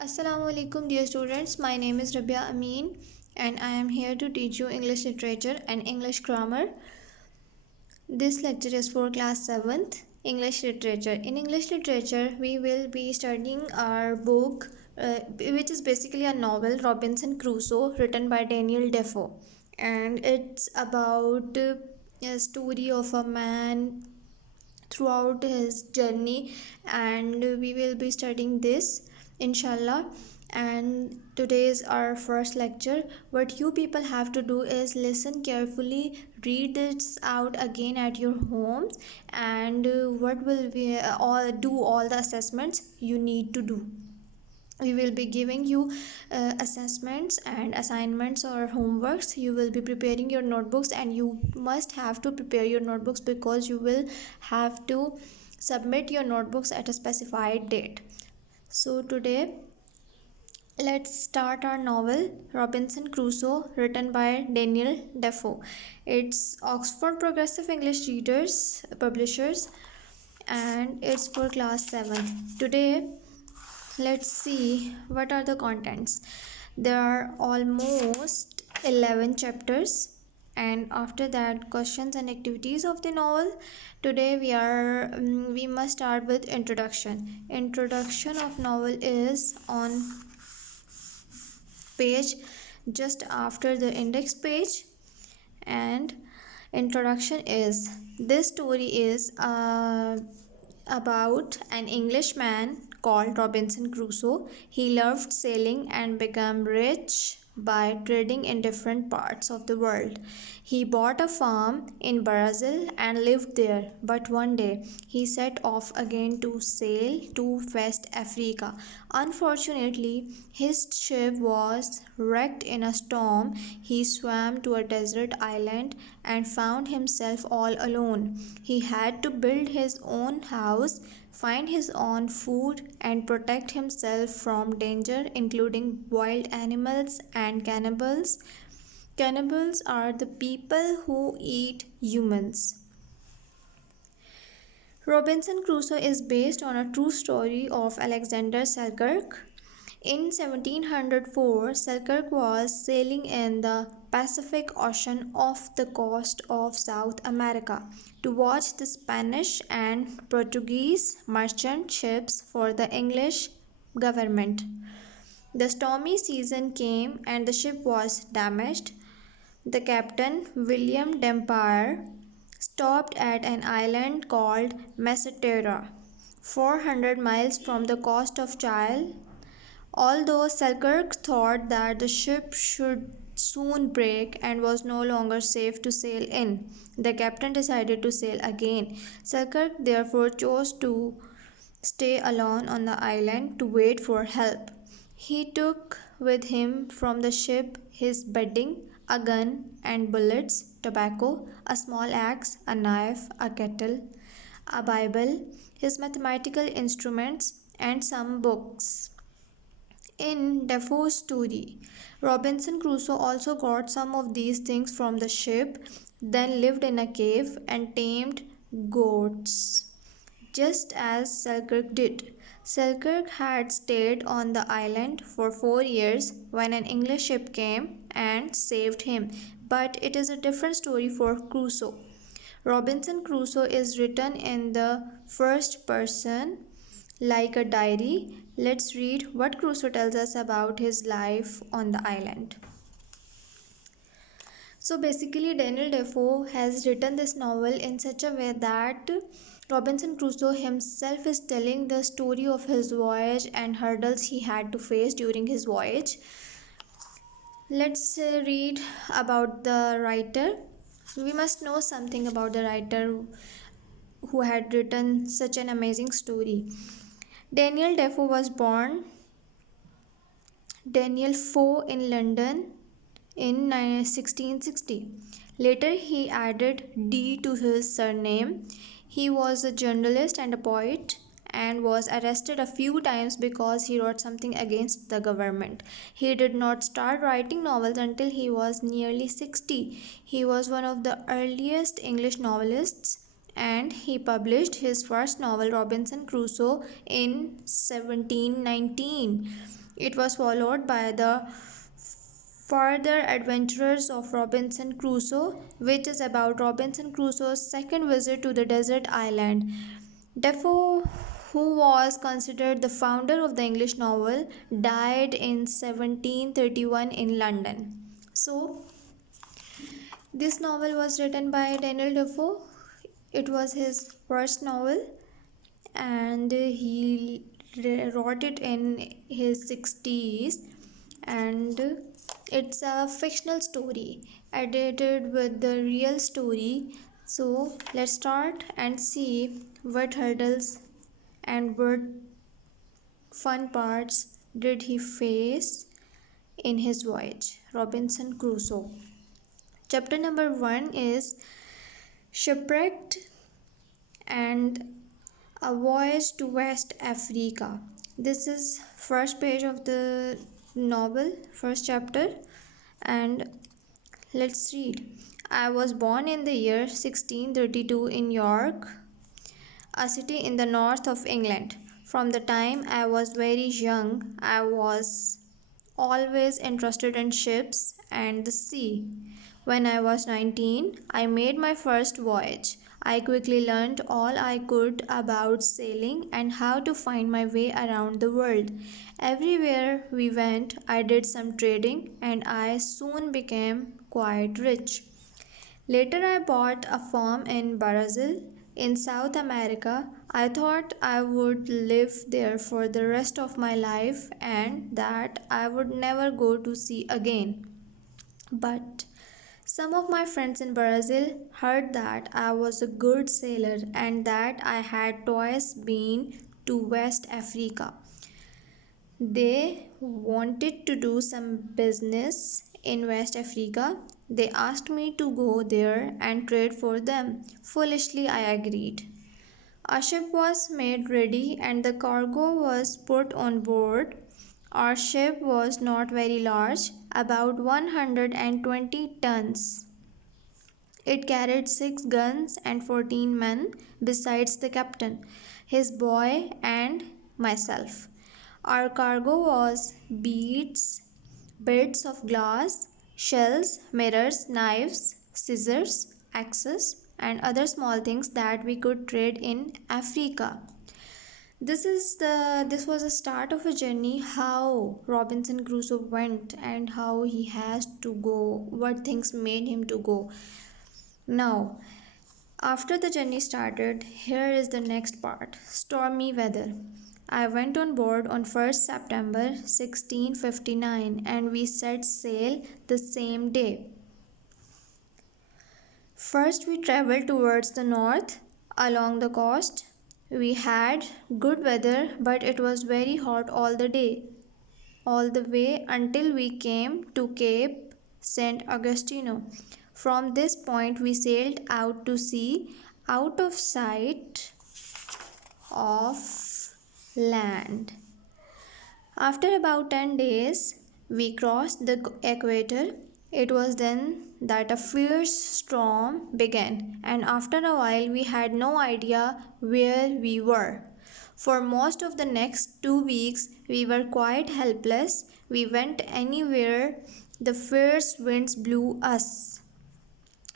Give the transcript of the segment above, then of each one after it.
Assalamu alaikum dear students, my name is Rabbia Amin and I am here to teach you English literature and English grammar. This lecture is for class 7th English literature. In English literature we will be studying our book which is basically a novel, Robinson Crusoe, written by Daniel Defoe, and it's about a story of a man throughout his journey, and we will be studying this inshallah. And today is our first lecture. What you people have to do is listen carefully, read this out again at your homes, and what will we all do all the assessments you need to do. We will be giving you assessments and assignments or homeworks. You will be preparing your notebooks, and you must have to prepare your notebooks because you will have to submit your notebooks at a specified date. So today let's start our novel Robinson Crusoe, written by Daniel Defoe. It's Oxford Progressive English Readers Publishers, and it's for class 7. Today let's see what are the contents. There are almost 11 chapters, and after that questions and activities of the novel. Today we must start with introduction. Introduction of novel is on page just after the index page. And introduction is, this story is about an Englishman called Robinson Crusoe. He loved sailing and became rich by trading in different parts of the world. He bought a farm in Brazil and lived there, but one day he set off again to sail to West Africa. Unfortunately, his ship was wrecked in a storm. He swam to a desert island and found himself all alone. He had to build his own house, find his own food, and protect himself from danger, including wild animals and cannibals. Cannibals are the people who eat humans. Robinson Crusoe is based on a true story of Alexander Selkirk. In 1704, Selkirk was sailing in the Pacific Ocean off the coast of South America to watch the Spanish and Portuguese merchant ships for the English government. The stormy season came and the ship was damaged. The captain, William Dampier, stopped at an island called Mesitera, 400 miles from the coast of Chile. Although Selkirk thought that the ship should soon break and was no longer safe to sail in, the captain decided to sail again. Selkirk therefore chose to stay alone on the island to wait for help. He took with him from the ship his bedding, a gun and bullets, tobacco, a small axe, a knife, a kettle, a Bible, his mathematical instruments, and some books. In Defoe's story, Robinson Crusoe also got some of these things from the ship, then lived in a cave and tamed goats, just as Selkirk did. Selkirk had stayed on the island for 4 years when an English ship came and saved him. But it is a different story for Crusoe. Robinson Crusoe is written in the first person, like a diary. Let's read what Crusoe tells us about his life on the island. So basically, Daniel Defoe has written this novel in such a way that Robinson Crusoe himself is telling the story of his voyage and hurdles he had to face during his voyage. Let's read about the writer. We must know something about the writer who had written such an amazing story. Daniel Defoe was born Daniel Foe in London in 1660. Later, he added D to his surname. He was a journalist and a poet and was arrested a few times because he wrote something against the government. He did not start writing novels until he was nearly 60. He was one of the earliest English novelists and he published his first novel, Robinson Crusoe, in 1719. It was followed by the Further Adventures of Robinson Crusoe, which is about Robinson Crusoe's second visit to the desert island. Defoe, who was considered the founder of the English novel, died in 1731 in London. So, this novel was written by Daniel Defoe. It was his first novel, and he wrote it in his 60s, and it's a fictional story edited with the real story. So let's start and see what hurdles and what fun parts did he face in his voyage. Robinson Crusoe. Chapter number 1 is Shipwrecked and a voyage to West Africa. This is first page of the novel, first chapter, and let's read. I was born in the year 1632 in York, a city in the north of England. From the time I was very young, I was always interested in ships and the sea. When I was 19, I made my first voyage. I quickly learned all I could about sailing and how to find my way around the world. Everywhere we went, I did some trading and I soon became quite rich. Later, I bought a farm in Brazil, in South America. I thought I would live there for the rest of my life and that I would never go to sea again. But some of my friends in Brazil heard that I was a good sailor and that I had twice been to West Africa. They wanted to do some business in West Africa. They asked me to go there and trade for them. Foolishly, I agreed. A ship was made ready and the cargo was put on board. Our ship was not very large, about 120 tons. It carried 6 guns and 14 men, besides the captain, his boy, and myself. Our cargo was beads, bits of glass, shells, mirrors, knives, scissors, axes, and other small things that we could trade in Africa. This was the start of a journey how Robinson Crusoe went and how he has to go, what things made him to go. Now, after the journey started, here is the next part. Stormy weather. I went on board on 1st September 1659 and we set sail the same day. First, we traveled towards the north along the coast. We had good weather, but it was very hot all the way until we came to Cape St. Augustino. From this point, we sailed out to sea, out of sight of land. After about 10 days, we crossed the equator. It was then that a fierce storm began, and after a while, we had no idea where we were. For most of the next 2 weeks, we were quite helpless. We went anywhere the fierce winds blew us.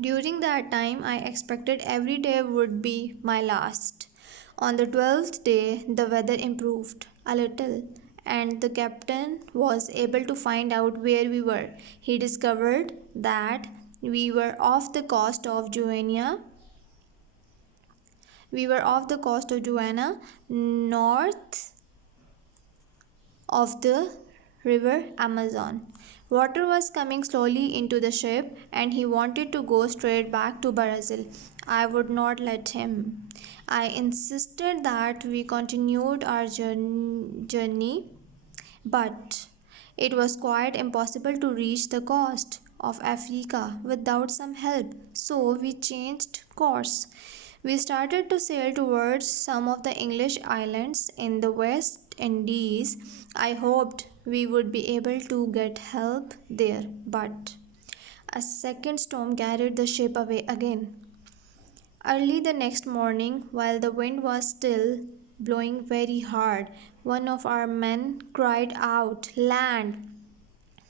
During that time, I expected every day would be my last. On the 12th day, the weather improved a little, and the captain was able to find out where we were. He discovered that we were off the coast of Guinea. North of the river Amazon. Water was coming slowly into the ship and he wanted to go straight back to Brazil. I would not let him. I insisted that we continued our journey, but it was quite impossible to reach the coast of Africa without some help, so we changed course. We started to sail towards some of the English islands in the West Indies. I hoped we would be able to get help there, but a second storm carried the ship away again. Early the next morning, while the wind was still blowing very hard, one of our men cried out, "Land!"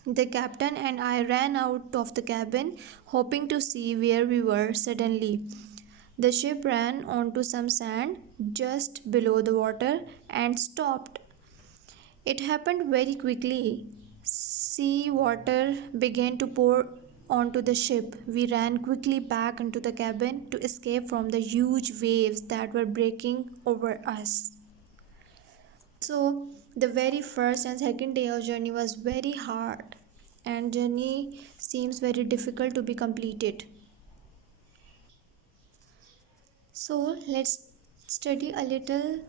The captain and I ran out of the cabin, hoping to see where we were. Suddenly, the ship ran onto some sand just below the water and stopped. It happened very quickly. Sea water began to pour onto the ship. We ran quickly back into the cabin to escape from the huge waves that were breaking over us. So, the very first and second day of journey was very hard, and journey seems very difficult to be completed. So, let's study a little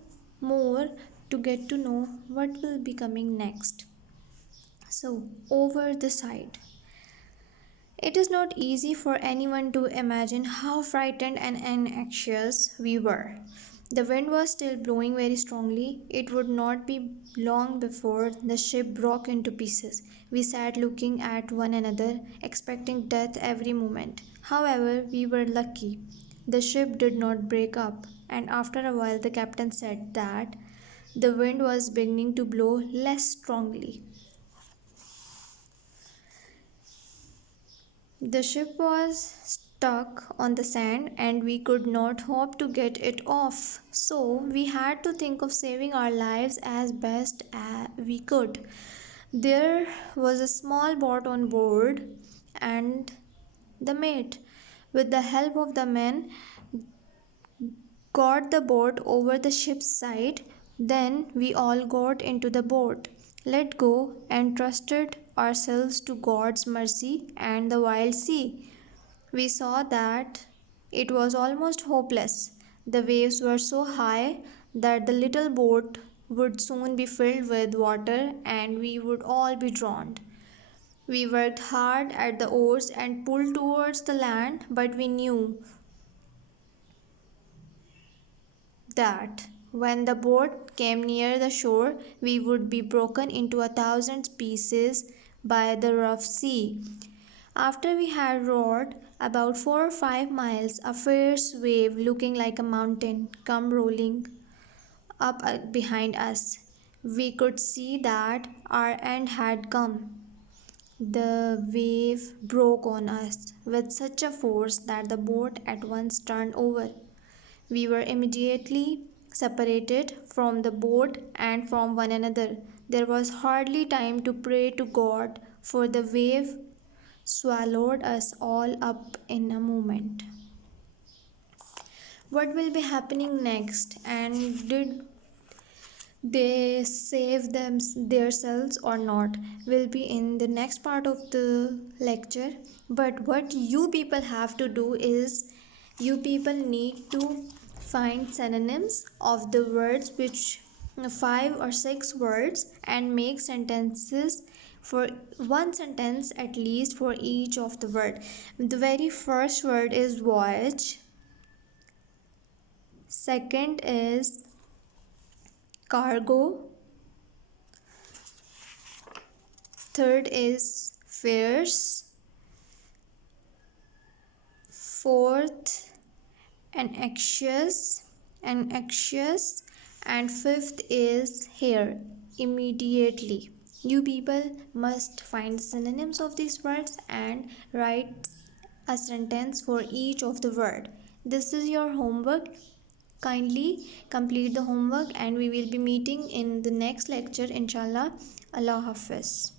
more to get to know what will be coming next. So, over the side. It is not easy for anyone to imagine how frightened and anxious we were. The wind was still blowing very strongly. It would not be long before the ship broke into pieces. We sat looking at one another, expecting death every moment. However, we were lucky. The ship did not break up, and after a while, the captain said that the wind was beginning to blow less strongly. The ship was stuck on the sand and we could not hope to get it off. So we had to think of saving our lives as best as we could. There was a small boat on board and the mate, with the help of the men, got the boat over the ship's side. Then we all got into the boat, let go, and trusted ourselves to God's mercy and the wild sea. We saw that it was almost hopeless. The waves were so high that the little boat would soon be filled with water and we would all be drowned. We worked hard at the oars and pulled towards the land, but we knew that when the boat came near the shore, we would be broken into 1,000 pieces by the rough sea. After we had rowed about 4 or 5 miles, a fierce wave looking like a mountain came rolling up behind us. We could see that our end had come. The wave broke on us with such a force that the boat at once turned over. We were immediately separated from the boat and from one another. There was hardly time to pray to God, for the wave swallowed us all up in a moment. What will be happening next, and did they save themselves or not, will be in the next part of the lecture. But what you people have to do is you people need to find synonyms of the words, which 5 or 6 words, and make sentences for one sentence at least for each of the word. The very first word is voyage, second is cargo, third is fierce, fourth anxious, and fifth is here, immediately. You people must find synonyms of these words and write a sentence for each of the word. This is your homework. Kindly complete the homework and we will be meeting in the next lecture, inshallah. Allah Hafiz.